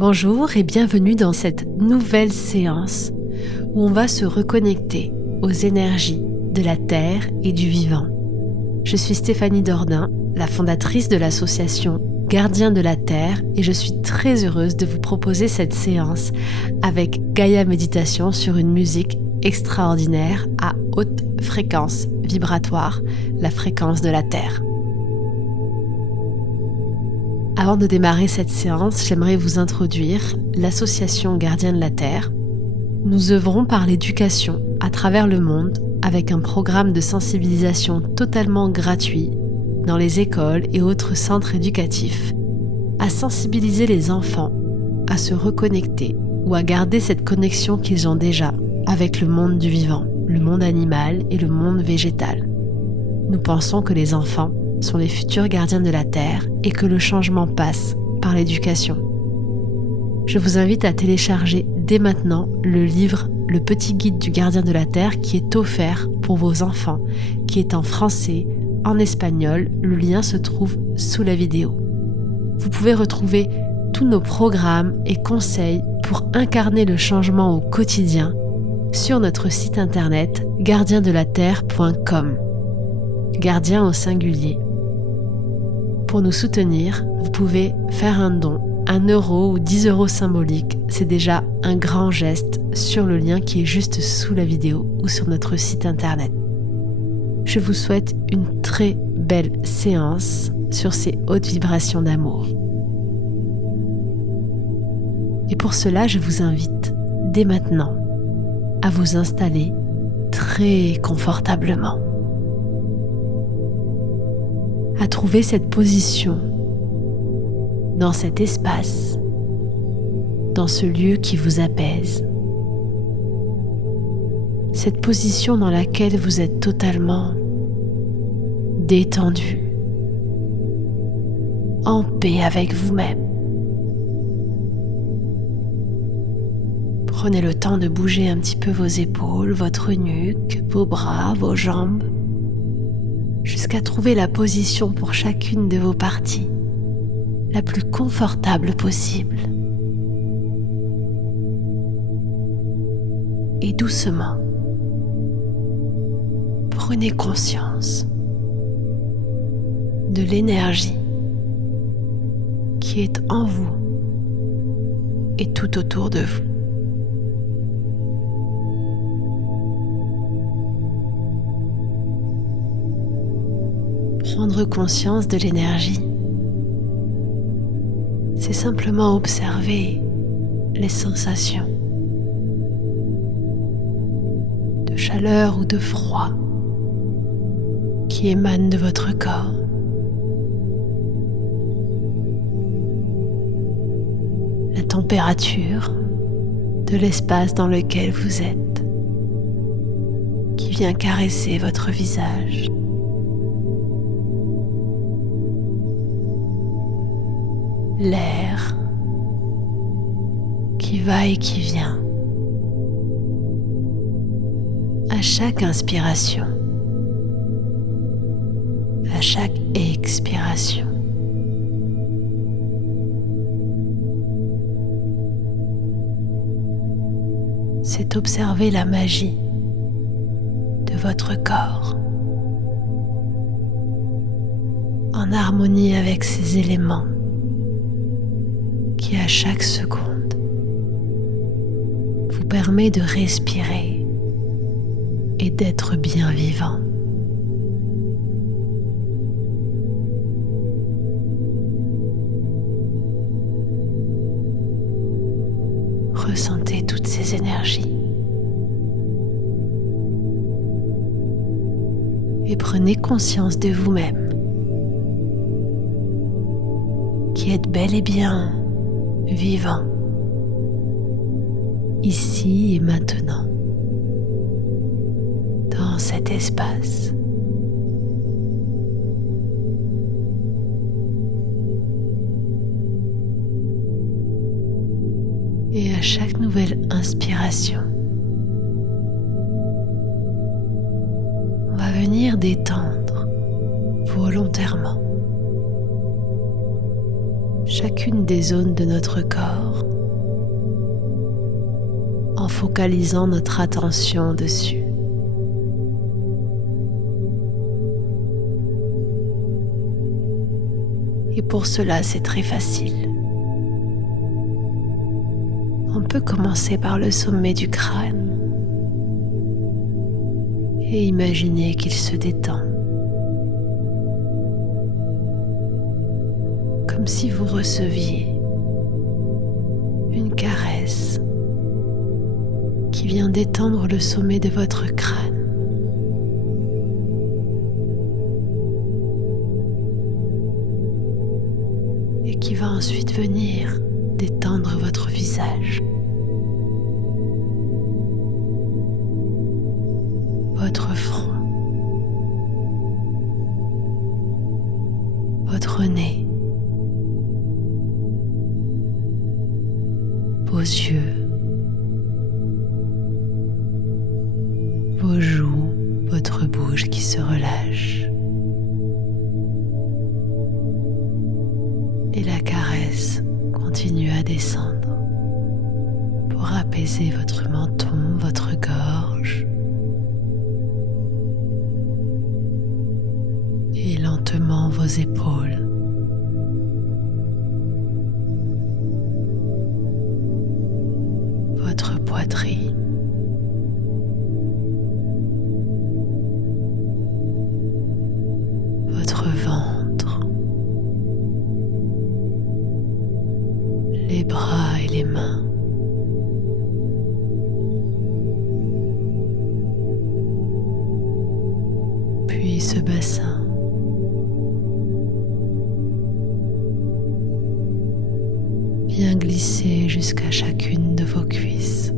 Bonjour et bienvenue dans cette nouvelle séance où on va se reconnecter aux énergies de la Terre et du vivant. Je suis Stéphanie Dordain, la fondatrice de l'association Gardiens de la Terre et je suis très heureuse de vous proposer cette séance avec Gaïa Méditation sur une musique extraordinaire à haute fréquence vibratoire, la fréquence de la Terre. Avant de démarrer cette séance, j'aimerais vous introduire l'association Gardiens de la Terre. Nous œuvrons par l'éducation à travers le monde avec un programme de sensibilisation totalement gratuit dans les écoles et autres centres éducatifs, à sensibiliser les enfants à se reconnecter ou à garder cette connexion qu'ils ont déjà avec le monde du vivant, le monde animal et le monde végétal. Nous pensons que les enfants sont les futurs gardiens de la Terre et que le changement passe par l'éducation. Je vous invite à télécharger dès maintenant le livre Le petit guide du gardien de la Terre qui est offert pour vos enfants, qui est en français, en espagnol. Le lien se trouve sous la vidéo. Vous pouvez retrouver tous nos programmes et conseils pour incarner le changement au quotidien sur notre site internet gardiendelaterre.com. Gardien au singulier. Pour nous soutenir, vous pouvez faire un don, 1 € ou 10 € symboliques. C'est déjà un grand geste sur le lien qui est juste sous la vidéo ou sur notre site internet. Je vous souhaite une très belle séance sur ces hautes vibrations d'amour. Et pour cela, je vous invite dès maintenant à vous installer très confortablement, à trouver cette position dans cet espace, dans ce lieu qui vous apaise, cette position dans laquelle vous êtes totalement détendu, en paix avec vous-même. Prenez le temps de bouger un petit peu vos épaules, votre nuque, vos bras, vos jambes, jusqu'à trouver la position pour chacune de vos parties, la plus confortable possible. Et doucement, prenez conscience de l'énergie qui est en vous et tout autour de vous. Prendre conscience de l'énergie, c'est simplement observer les sensations de chaleur ou de froid qui émanent de votre corps. La température de l'espace dans lequel vous êtes qui vient caresser votre visage. L'air qui va et qui vient à chaque inspiration, à chaque expiration. C'est observer la magie de votre corps en harmonie avec ces éléments qui à chaque seconde vous permet de respirer et d'être bien vivant. Ressentez toutes ces énergies et prenez conscience de vous-même qui êtes bel et bien vivant, ici et maintenant, dans cet espace. Et à chaque nouvelle inspiration, on va venir détendre volontairement chacune des zones de notre corps en focalisant notre attention dessus. Et pour cela, c'est très facile. On peut commencer par le sommet du crâne et imaginer qu'il se détend. Comme si vous receviez une caresse qui vient détendre le sommet de votre crâne. Et qui va ensuite venir détendre votre visage, votre front, votre nez, vos yeux, vos joues, votre bouche qui se relâche. Et la caresse continue à descendre pour apaiser votre menton, votre gorge. Et lentement vos épaules. Votre poitrine. Votre ventre. Les bras et les mains. Puis ce bassin. Vient glisser jusqu'à chacune de vos cuisses,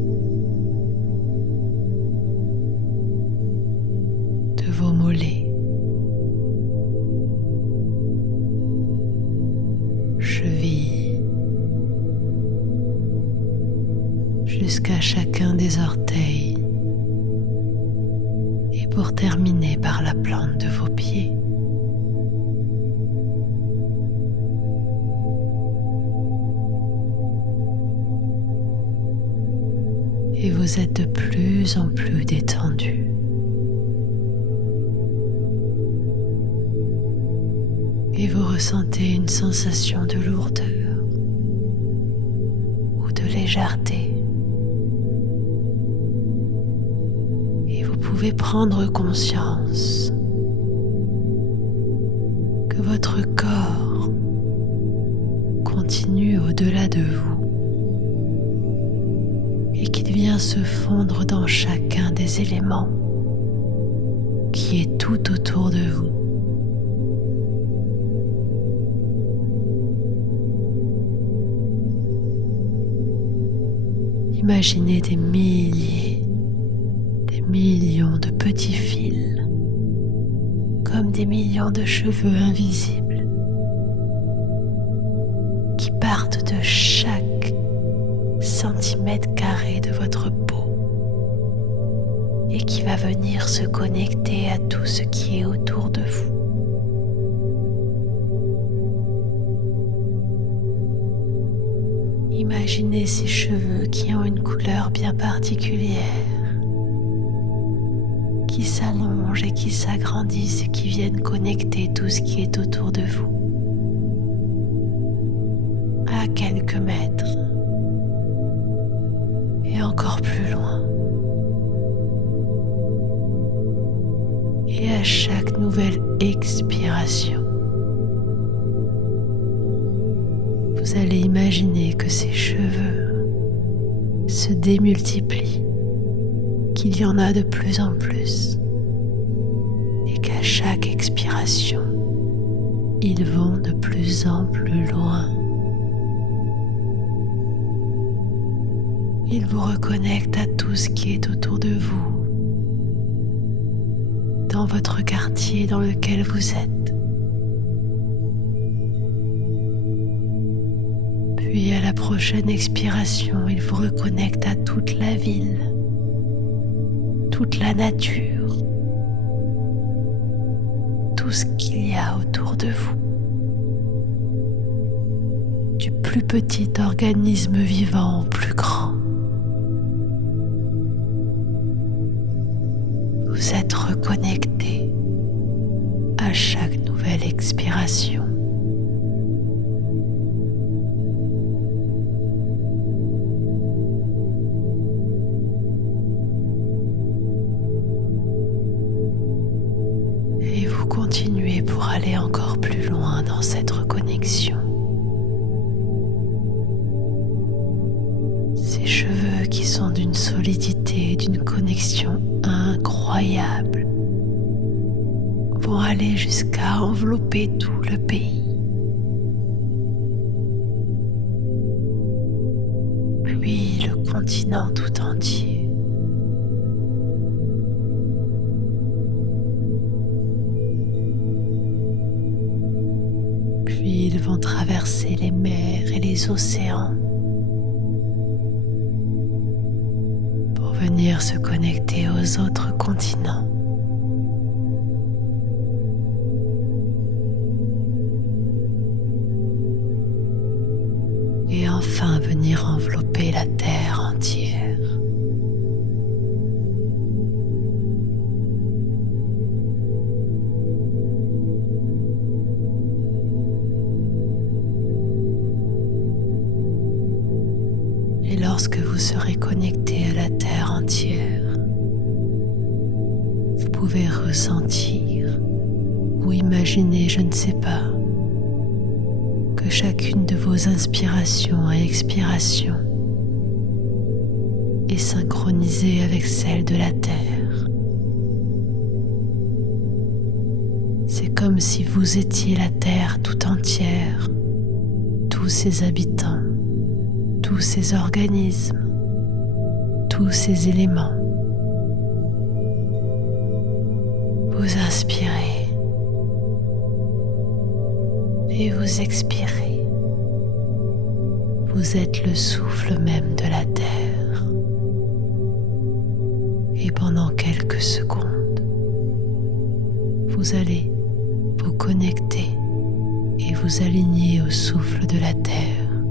de vos mollets, chevilles, jusqu'à chacun des orteils et pour terminer par la plante de vos pieds. Et vous êtes de plus en plus détendu. Et vous ressentez une sensation de lourdeur ou de légèreté. Et vous pouvez prendre conscience que votre corps continue au-delà de vous et qu'il vient se fondre dans chacun des éléments qui est tout autour de vous. Imaginez des milliers, des millions de petits fils, comme des millions de cheveux invisibles, qui partent de chaque centimètre carré de votre peau et qui va venir se connecter à tout ce qui est autour de vous. Imaginez ces cheveux qui ont une couleur bien particulière, qui s'allongent et qui s'agrandissent et qui viennent connecter tout ce qui est autour de vous à quelques mètres et encore plus loin. Et à chaque nouvelle expiration, vous allez imaginer que ces cheveux se démultiplient, qu'il y en a de plus en plus, et qu'à chaque expiration, ils vont de plus en plus loin. Ils vous reconnectent à tout ce qui est autour de vous, dans votre quartier dans lequel vous êtes. Puis à la prochaine expiration, il vous reconnecte à toute la ville, toute la nature, tout ce qu'il y a autour de vous. plus petit organisme vivant au plus grand. Vous êtes reconnecté à chaque nouvelle expiration. Et vous continuez pour aller encore plus loin dans cette reconnexion. Ces cheveux qui sont d'une solidité, d'une connexion incroyable, vont aller jusqu'à envelopper tout le pays. Puis le continent tout entier. Puis ils vont traverser les mers et les océans pour venir se connecter aux autres continents. Et enfin venir envelopper la terre entière. Et lorsque vous serez connecté à la terre entière, vous pouvez ressentir ou imaginer, je ne sais pas, que chacune de vos inspirations et expirations est synchronisée avec celle de la Terre. C'est comme si vous étiez la Terre tout entière, tous ses habitants, tous ses organismes, tous ses éléments. Vous inspirez et vous expirez. Vous êtes le souffle même de la terre. Et pendant quelques secondes, vous allez vous connecter et vous aligner au souffle de la terre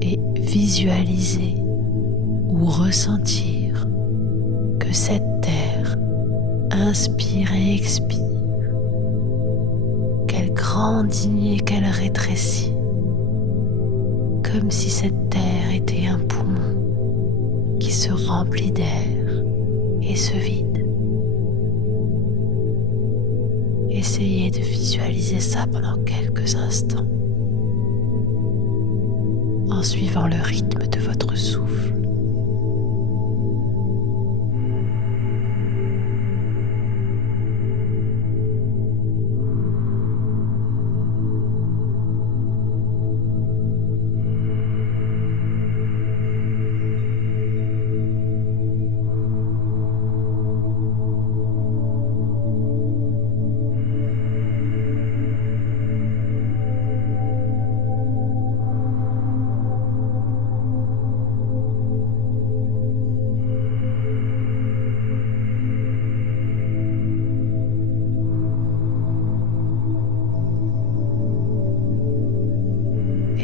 et visualiser ou ressentir que cette terre inspire et expire, qu'elle grandit et qu'elle rétrécit, comme si cette terre était un poumon qui se remplit d'air et se vide. Essayez de visualiser ça pendant quelques instants, en suivant le rythme de votre souffle.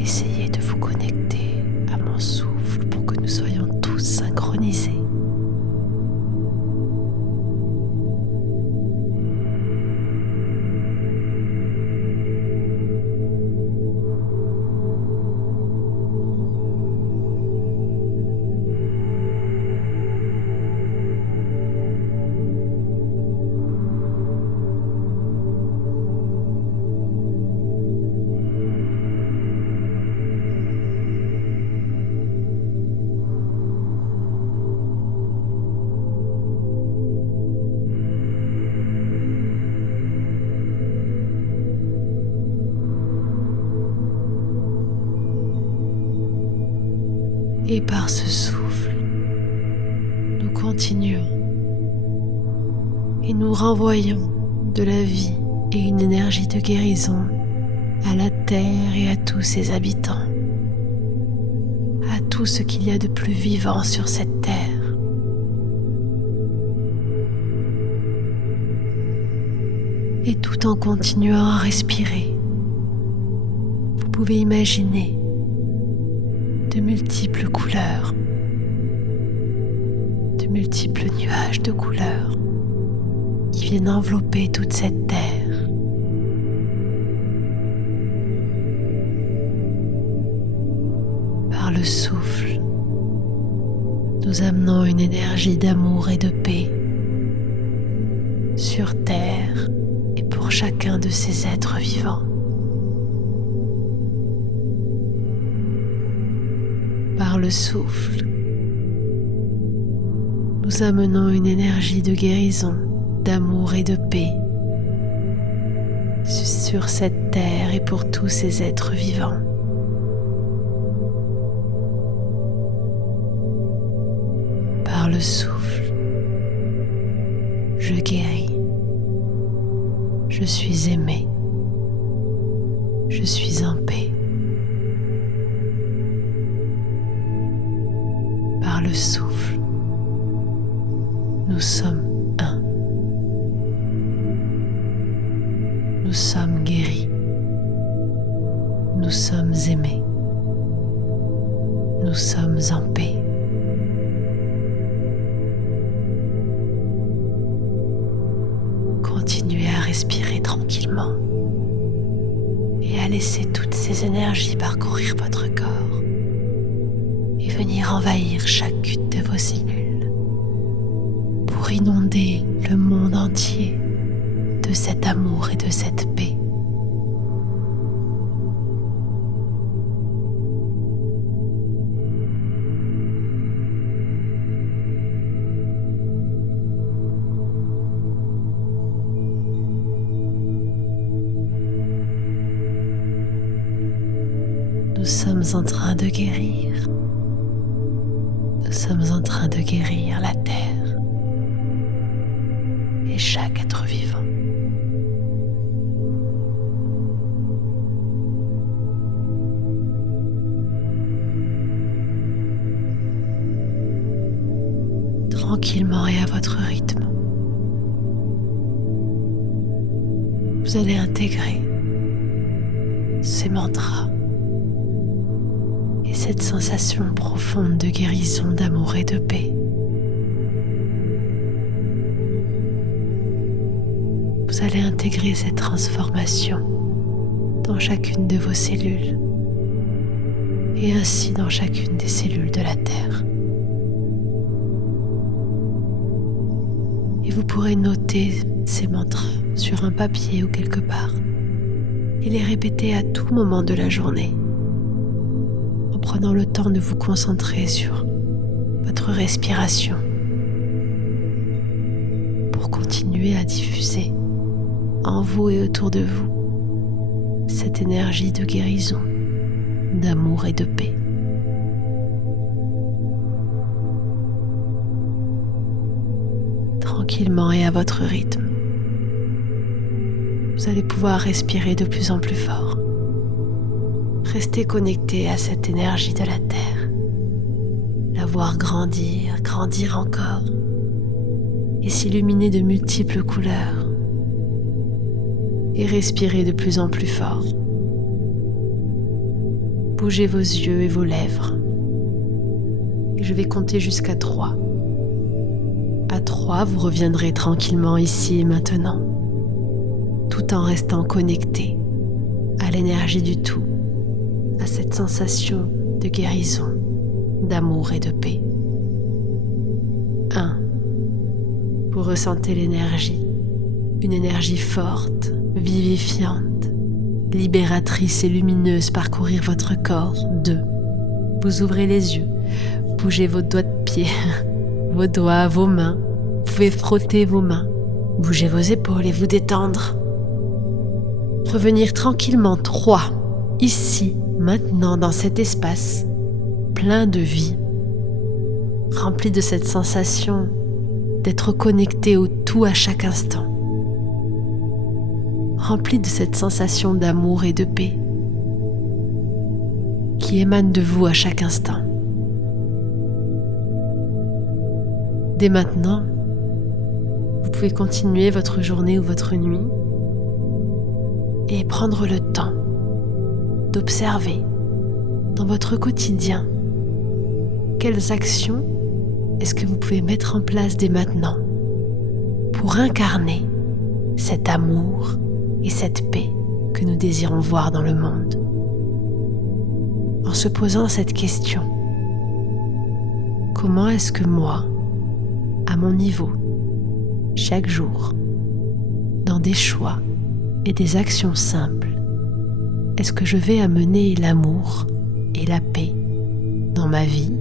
Essayez de vous connecter à mon souffle pour que nous soyons tous synchronisés. Et par ce souffle, nous continuons et nous renvoyons de la vie et une énergie de guérison à la terre et à tous ses habitants, à tout ce qu'il y a de plus vivant sur cette terre. Et tout en continuant à respirer, vous pouvez imaginer de multiples couleurs, de multiples nuages de couleurs qui viennent envelopper toute cette terre. Par le souffle, nous amenons une énergie d'amour et de paix sur terre et pour chacun de ces êtres vivants. Par le souffle, nous amenons une énergie de guérison, d'amour et de paix sur cette terre et pour tous ces êtres vivants. Par le souffle, je guéris, je suis aimé, je suis en paix. Par le souffle, nous sommes un. Nous sommes guéris. Nous sommes aimés. Nous sommes en paix. Continuez à respirer tranquillement et à laisser toutes ces énergies parcourir votre corps et venir envahir chacune de vos cellules pour inonder le monde entier de cet amour et de cette paix. Nous sommes en train de guérir. Nous sommes en train de guérir la terre et chaque être vivant. Tranquillement et à votre rythme, vous allez intégrer ces mantras et cette sensation profonde de guérison, d'amour et de paix. Vous allez intégrer cette transformation dans chacune de vos cellules et ainsi dans chacune des cellules de la Terre. Et vous pourrez noter ces mantras sur un papier ou quelque part et les répéter à tout moment de la journée, en prenant le temps de vous concentrer sur votre respiration pour continuer à diffuser en vous et autour de vous cette énergie de guérison, d'amour et de paix. Tranquillement et à votre rythme, vous allez pouvoir respirer de plus en plus fort. Restez connecté à cette énergie de la Terre, la voir grandir, grandir encore et s'illuminer de multiples couleurs. Et respirez de plus en plus fort. Bougez vos yeux et vos lèvres. Et je vais compter jusqu'à 3. À 3, vous reviendrez tranquillement ici et maintenant, tout en restant connecté à l'énergie du tout, à cette sensation de guérison, d'amour et de paix. 1. Vous ressentez l'énergie, une énergie forte, vivifiante, libératrice et lumineuse parcourir votre corps. 2. Vous ouvrez les yeux, bougez vos doigts de pied, vos doigts, vos mains. Vous pouvez frotter vos mains, bouger vos épaules et vous détendre. Revenir tranquillement. 3. Ici, maintenant, dans cet espace, plein de vie, rempli de cette sensation d'être connecté au tout à chaque instant, rempli de cette sensation d'amour et de paix qui émane de vous à chaque instant. Dès maintenant, vous pouvez continuer votre journée ou votre nuit et prendre le temps d'observer dans votre quotidien quelles actions est-ce que vous pouvez mettre en place dès maintenant pour incarner cet amour et cette paix que nous désirons voir dans le monde. En se posant cette question, comment est-ce que moi, à mon niveau, chaque jour, dans des choix et des actions simples, est-ce que je vais amener l'amour et la paix dans ma vie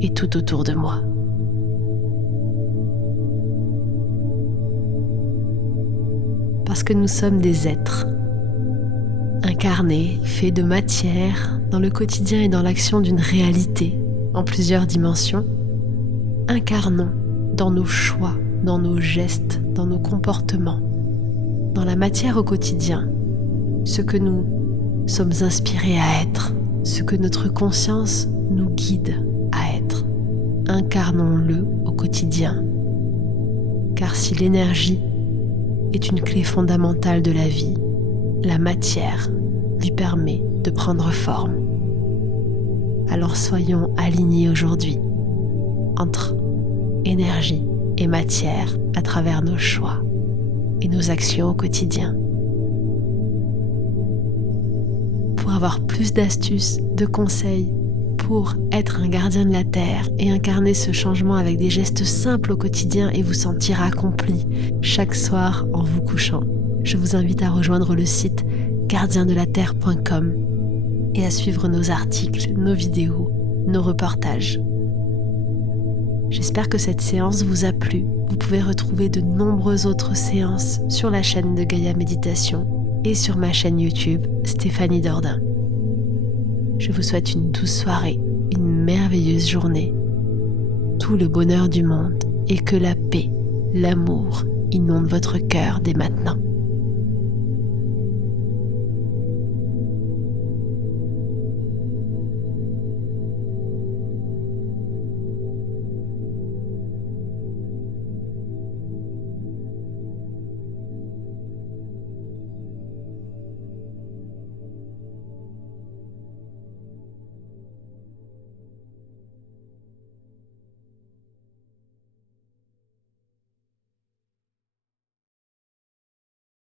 et tout autour de moi? Parce que nous sommes des êtres incarnés, faits de matière, dans le quotidien et dans l'action d'une réalité en plusieurs dimensions, incarnons dans nos choix, dans nos gestes, dans nos comportements, dans la matière au quotidien, ce que nous sommes inspirés à être, ce que notre conscience nous guide à être. Incarnons-le au quotidien. Car si l'énergie est une clé fondamentale de la vie, la matière lui permet de prendre forme. Alors soyons alignés aujourd'hui entre énergie et matière à travers nos choix et nos actions au quotidien. Pour avoir plus d'astuces, de conseils, pour être un gardien de la Terre et incarner ce changement avec des gestes simples au quotidien et vous sentir accompli chaque soir en vous couchant, je vous invite à rejoindre le site gardiendelaterre.com et à suivre nos articles, nos vidéos, nos reportages. J'espère que cette séance vous a plu. Vous pouvez retrouver de nombreuses autres séances sur la chaîne de Gaïa Méditation et sur ma chaîne YouTube Stéphanie Dordain. Je vous souhaite une douce soirée, une merveilleuse journée, tout le bonheur du monde et que la paix, l'amour inonde votre cœur dès maintenant.